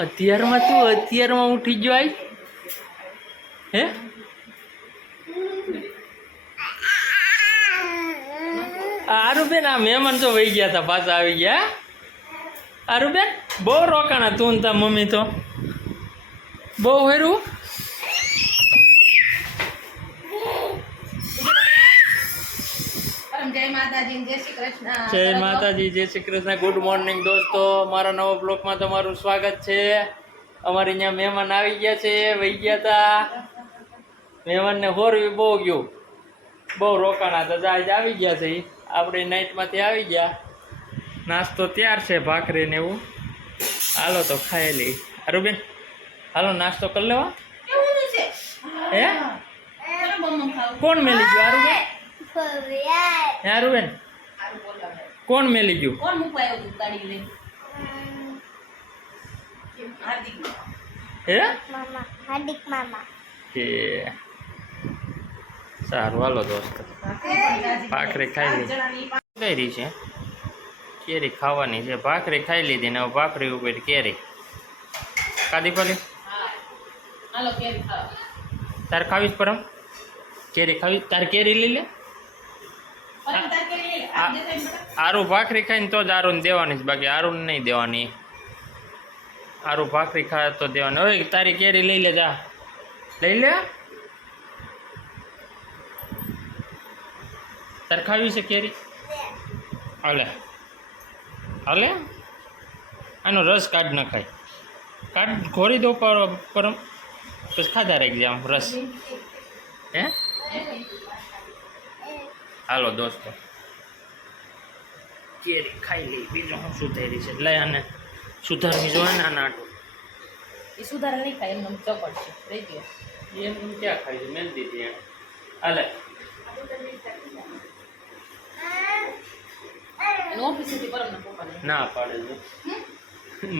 અત્યારમાં તું અત્યારમાં ઉઠી ગયો આઈ હે? આરુબેન, આ મહેમાન તો વહી ગયા હતા પાછા આવી ગયા. આરુબેન, બહુ રોકાણા તું ને મમ્મી તો. બહુ હેરું પરમ જય માતાજી જય શ્રી કૃષ્ણ. ગુડ મોર્નિંગ દોસ્તો. મારા નવા બ્લોકમાં તમારું સ્વાગત છે. અમારે અહીંયા મહેમાન આવી ગયા છે વહી ગયા હતા મહેમાનને હોરવી બહુ ગયું. બહુ રોકાણા હતા. આજે આવી ગયા છે. આપણે નાઇટમાંથી આવી ગયા. નાસ્તો તૈયાર છે ભાખરી ને એવું. હાલો તો ખાયેલી અરુબેન હાલો નાસ્તો કરી લેવા. હે? કોણ મેલી ગયું? આરુબેન હે આરુબેન કોણ મેલી ગયું? કોણ મૂકવા આવ્યું તું ગાડી લઈને હાર્દિક હે? મામા હાર્દિક મામા. કે સારું હાલો દોસ્ત. ભાખરી ખાઈ લીધી. કેરી છે? કેરી ખાવાની છે. ભાખરી ખાઈ લીધી ને ભાખરી ઉપર કેરી. કાદી પલી હાલો કેરી ખાવ. તારે ખાવીશ પરમ? કેરી ખાવી? તારે કેરી લઈ લે ને. આરું ભાખરી ખાઈને તો જ આરુને દેવાની જ બાકી આરુને નહીં દેવાની. આરું ભાખરી ખાય તો દેવાની. હવે તારી કેરી લઈ લે જા. લઈ લે? તારે ખાવી છે કેરી? હાલે. હાલે? આનો રસ કાઢ નખાય કાઢ, ઘોરી દો પર પરમ ખાધા રાખજે આમ રસ. હે? હાલો દોસ્તો. કેરી ખાઈ લઈ બીજું હું સુધારી છે? લઈ આને સુધારવી જોઈએ ને આ આટું. એ સુધારા નહીં ખાય એમને ચોપડ છે. રહી ગયો એમ ક્યાં ખાઈ છે? મેં દીધી એમ. હાલે ના પાડે છે.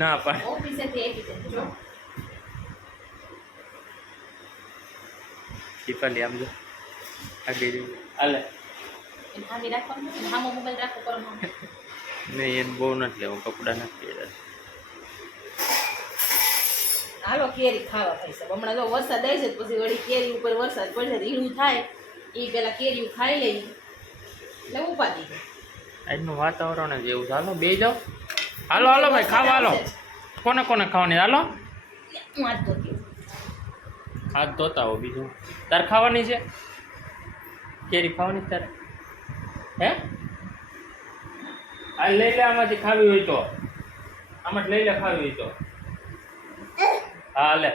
ના પાડે. દીપાલી આમ જો. આગળ રહ્યું. હાલે રાખવાનું એને મોબાઈલ રાખો પરમ નહીં એને બહુ નથી લેવું કપડાં નથી પહેર્યા. હાલો કેરી ખાવા છે હમણાં જો વરસાદ આવી છે પછી વળી કેરી ઉપર વરસાદ પડશે રીણું થાય એ પેલા કેરીઓ ખાઈ લઈ એટલે ઉપાડી આજનું વાતાવરણ જ એવું હાલો બે જાઓ. હાલો હાલો ભાઈ ખાવા હાલો. કોને કોને ખાવાની? હાલો. હું આજ ધોતી. હાથ ધોતા હો બીજું. તારે ખાવાની છે? કેરી ખાવાની તારે? હે? આ લઈ લે આમાંથી ખાવી હોય તો. આમાંથી લઈ લે, ખાવી હોય તો. હા, લે.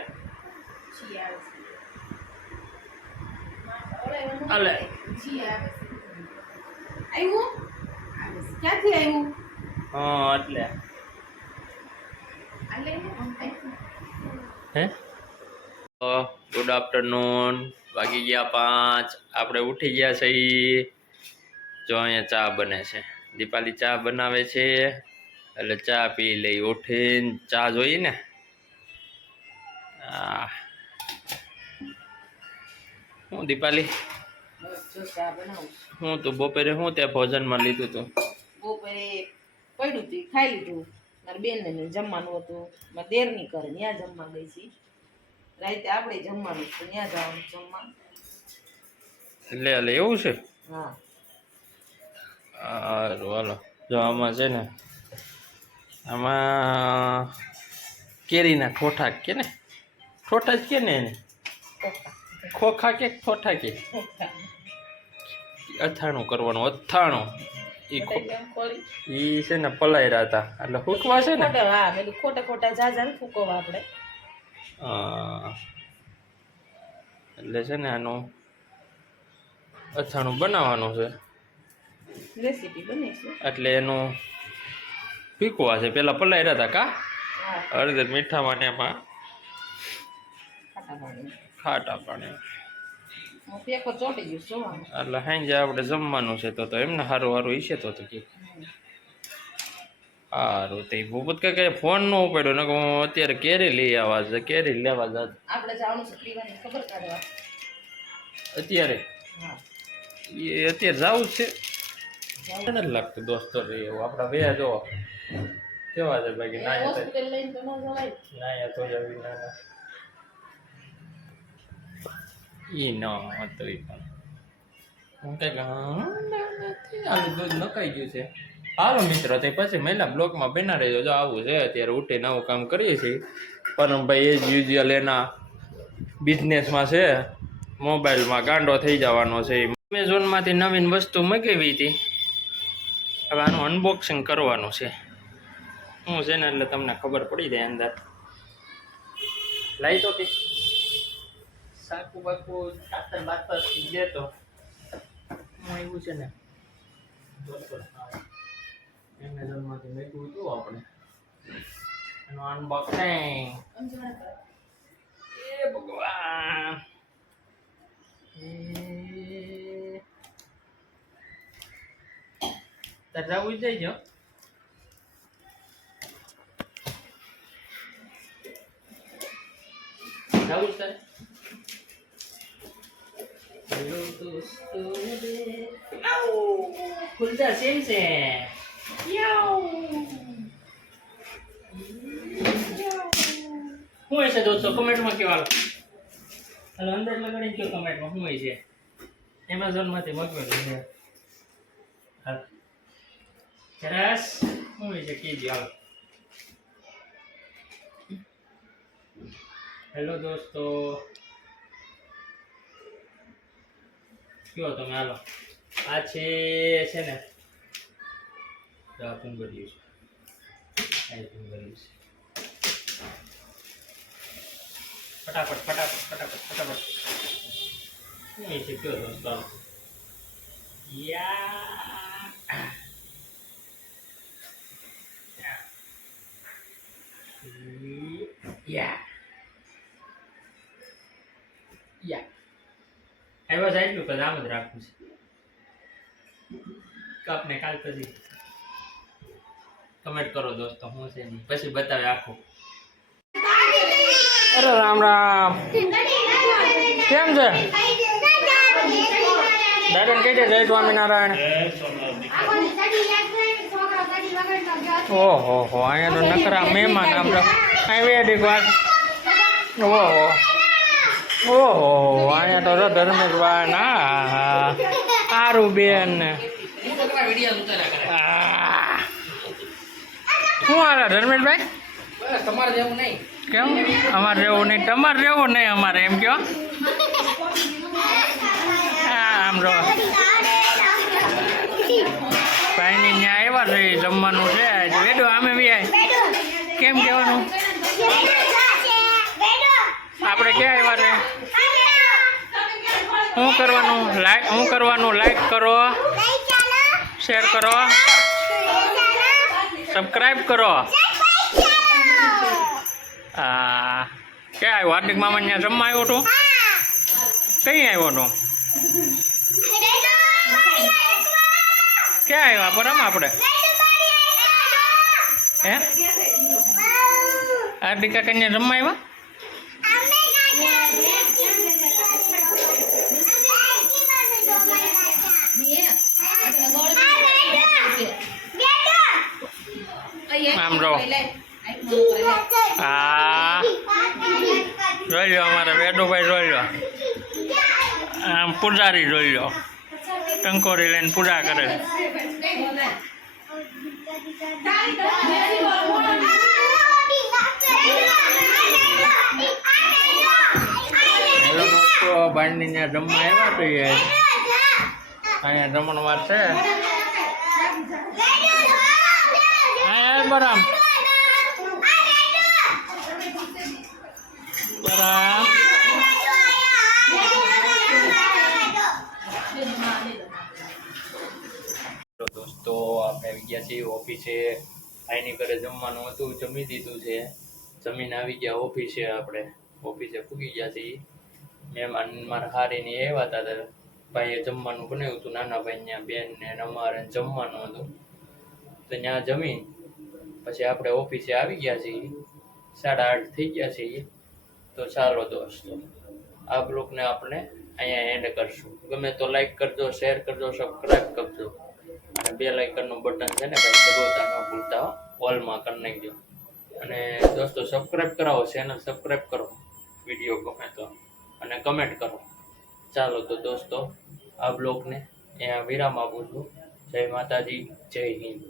હાલે. આવ્યું એટલે હે? ગુડ આફ્ટરનૂન વાગી ગયા પાંચ. આપણે ઉઠી ગયા છે ઈ. જો અહીંયા ચા બને છે. દીપાલી ચા બનાવે છે. એટલે ચા પી લઈ ઉઠીને ચા જોઈએ ને. હું દીપાલી? હું તું બપોરે હું ત્યાં ભોજનમાં લીધું હતું બપોરે પડ્યું હતું ખાઈ લીધું. મારી બેનને ને જમવાનું હતું. મારી દેરની કરે ત્યાં જમવા ગઈ છે. રાતે આપણે જમવાનું ત્યાં જવાનું જમવા. એટલે એટલે એવું છે? હા. સારું હાલો જો આમાં છે ને આમાં કેરીના ઠોઠા કે ને? ઠોઠા જ કે ને એને? ખોખા કે ઠોઠા કે? અથાણું કરવાનું અથાણું. એ છે ને પલાયરા હતા એટલે ફૂકવા છે ને? ખોટા ખોટા ને ફૂકવા આપણે. એટલે છે ને આનું અથાણું બનાવવાનું છે. રેસીપી બનાવીશું. એટલે એનું પીકવા છે પેલા પલાયરા હતા કા? અડધે મીઠામાં ને એમાં. ખાટા પાણી. એટલે આપણે જમવાનું છે તો તો એમને સારું સારું ઈશે તો કે. સારું તે ભૂપત કે ફોન ન ઉપાડ્યો ને હું અત્યારે કેરી લઈ આવવા છે કેરી લેવા જાત આપણે જવાનું છે પીવાની ખબર કાઢવા. અત્યારે? એ અત્યારે જવું છે. નથી લાગતું દોસ્તો એવું. આપણા બે જો કેવા છે બાકી ના યા તો હોસ્પિટલ લઈને તો ન જવાય. ના તો જવી ના ના ઈ ન હતો ઈ પણ. હું કંઈક આલું દૂધ નકાઈ ગયું છે. હાલો મિત્રો તે પછી મહિલા બ્લોકમાં બેના રહેજો. જો આવું છે અત્યારે ઉઠીને આવું કામ કરીએ છીએ. પણ ભાઈ એ જ યુઝ્યુઅલ એના બિઝનેસમાં છે. મોબાઈલમાં ગાંડો થઈ જવાનો છે. એમેઝોનમાંથી નવીન વસ્તુ મગાવી હતી. હવે આનું અનબોક્સિંગ કરવાનું છે. હું છે ને એટલે તમને ખબર પડી જાય અંદર. લઈ તો કે. સાકુ બાકુ કાતર બાતર દેતો હું આવ્યું છે ને. એમેઝોનમાંથી મેળવ્યું હતું આપણે. એનું અનબોક્સિંગ તાર જવું જ. જઈજો જવું છે હેલો દોસ્તો. આઉ ખુલતા સેમ છે. શું છે દોસ્તો? કમેન્ટમાં કેવા હાલો? અંદર લગાડી કયો કમેન્ટમાં? શું હોય છે? એમેઝોનમાંથી મગવેલું છે. હાલો. સરસ શું હોય છે કીજી હાલો દોસ્તો કયો તમે હાલો આ છે છે ને પૂંગળિયું છે આ પૂંગળિયું છે ફટાફટ ફટાફટ ફટાફટ ફટાફટ શું છે કયો દોસ્તો યા યા યા આવ્યા જાય એટલું કદ આમ જ રાખવું છે. કાપને કાલ પછી કમેન્ટ કરો દોસ્તો હું છે પછી બતાવે આખું. અરે રામ રામ. કેમ છે? દાદા કહી દે જય સ્વામિનારાયણ. ઓહો હો અહીંયા તો નકરા મહેમાન આપણે આવી અડીક વાર ઓહો. ઓહો, અહીંયા તો જો ધર્મેશભાઈ ના સારું બેન. ને શું હાલે ધર્મેશભાઈ? તમારે જેવું નહીં કેમ? અમારે રહેવું નહીં. તમારે રહેવું નહીં અમારે, એમ કયો? આમ જો ભાઈની ત્યાં આવ્યા છે, જમવાનું છે વેડો, આમે બી કેમ કહેવાનું? આપણે ક્યાં આવ્યા રે શું કરવાનું? લાઈક શું કરવાનું? લાઈક કરો. શેર કરો. સબસ્ક્રાઈબ કરો. આ, ક્યાં આવ્યો? હાર્દિક મામા ત્યાં જમવા આવ્યો તું કઈ આવ્યો તું ક્યાં આવ્યા? પરમ આપણે? હે? હાર્દિક કાકા જમવા આવ્યા? આમ જો આ જોઈ લો અમારે વેડુભાઈ જોઈ લો આમ પૂજારી જોઈ લો ટંકોરી લઈને પૂજા કરે હેલો દોસ્તો ભાઈની ત્યાં જમવા આવ્યા તો એ અહીંયા જમણવાર છે. બરામ. બરામ. દોસ્તો, આપણે આવી ગયા છીએ ઓફિસે. આઈની ઘરે જમવાનું હતું, જમી દીધું છે. જમીને આવી ગયા ઓફિસે આપણે. ઓફિસે પૂગી ગયા છીએ. મહેમાન મારા હારીની આવ્યા હતા. ત્યારે ભાઈએ જમવાનું બનાવ્યું હતું, નાના ભાઈ ત્યાં બેન ને અમારે જમવાનું હતું. તો ત્યાં જમી, પછી આપણે ઓફિસે આવી ગયા છીએ. સાડા આઠ થઈ ગયા છીએ. તો ચાલો દોસ્તો, આ બ્લોગને આપણે અહીંયા એન્ડ કરશું. ગમે તો લાઈક કરજો શેર કરજો સબસ્ક્રાઈબ કરજો. અને બે લાઇકનનું બટન છે ને, ભાઈ, દબાવતા ન ભૂલતા ઓલમાં કરી નાખજો. અને દોસ્તો સબસ્ક્રાઈબ કરાવો ચેનલ સબસ્ક્રાઈબ કરો. વીડિયો ગમે તો. અને કમેન્ટ કરો. ચાલો તો દોસ્તો, આ બ્લોગને અહીંયા વિરામ આપું છું. જય માતાજી, જય હિન્દ.